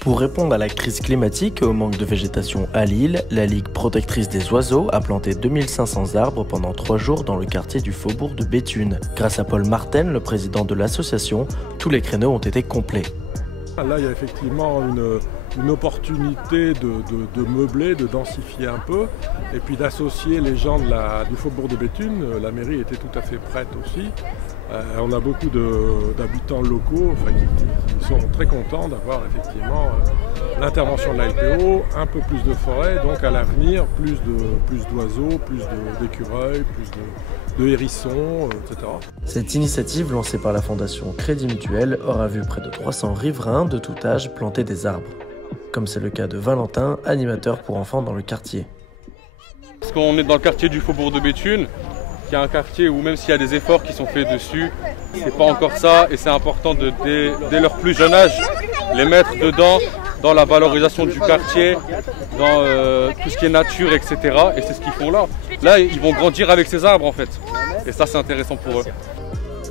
Pour répondre à la crise climatique et au manque de végétation à Lille, la Ligue protectrice des oiseaux a planté 2500 arbres pendant 3 jours dans le quartier du faubourg de Béthune. Grâce à Paul Marten, le président de l'association, tous les créneaux ont été complets. Là, il y a effectivement une opportunité de meubler, de densifier un peu, et puis d'associer les gens du faubourg de Béthune. La mairie était tout à fait prête aussi. On a beaucoup d'habitants locaux qui sont très contents d'avoir effectivement l'intervention de la LPO, un peu plus de forêt, donc à l'avenir plus d'oiseaux, plus d'écureuils, plus de hérissons, etc. Cette initiative lancée par la fondation Crédit Mutuel aura vu près de 300 riverains de tout âge planter des arbres. Comme c'est le cas de Valentin, animateur pour enfants dans le quartier. Parce qu'on est dans le quartier du faubourg de Béthune, qui est un quartier où même s'il y a des efforts qui sont faits dessus, c'est pas encore ça et c'est important dès leur plus jeune âge, les mettre dedans, dans la valorisation du quartier, dans tout ce qui est nature, etc. Et c'est ce qu'ils font là. Là, ils vont grandir avec ces arbres en fait. Et ça, c'est intéressant pour eux.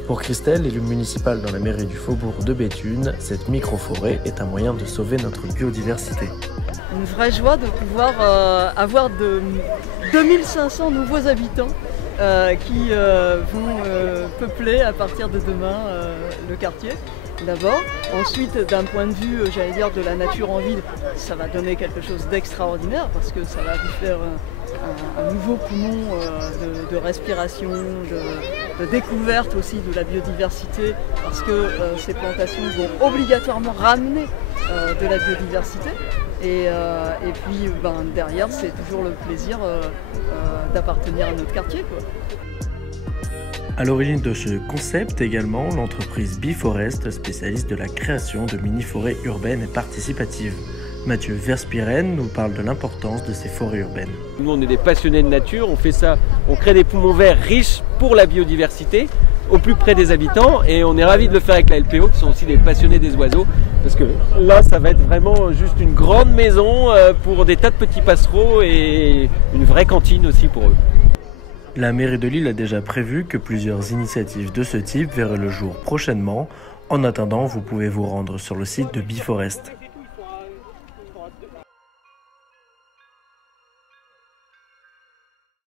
Pour Christelle, élue municipale dans la mairie du faubourg de Béthune, cette micro-forêt est un moyen de sauver notre biodiversité. Une vraie joie de pouvoir avoir 2500 nouveaux habitants qui vont peupler à partir de demain le quartier. D'abord. Ensuite, d'un point de vue, j'allais dire, de la nature en ville, ça va donner quelque chose d'extraordinaire parce que ça va lui faire un nouveau poumon de respiration, de découverte aussi de la biodiversité parce que ces plantations vont obligatoirement ramener de la biodiversité. Et puis derrière, c'est toujours le plaisir d'appartenir à notre quartier, quoi. À l'origine de ce concept également, l'entreprise Biforest, spécialiste de la création de mini-forêts urbaines et participatives. Mathieu Verspiren nous parle de l'importance de ces forêts urbaines. Nous, on est des passionnés de nature, on fait ça, on crée des poumons verts riches pour la biodiversité, au plus près des habitants, et on est ravis de le faire avec la LPO, qui sont aussi des passionnés des oiseaux, parce que là, ça va être vraiment juste une grande maison pour des tas de petits passereaux et une vraie cantine aussi pour eux. La mairie de Lille a déjà prévu que plusieurs initiatives de ce type verraient le jour prochainement. En attendant, vous pouvez vous rendre sur le site de Biforest.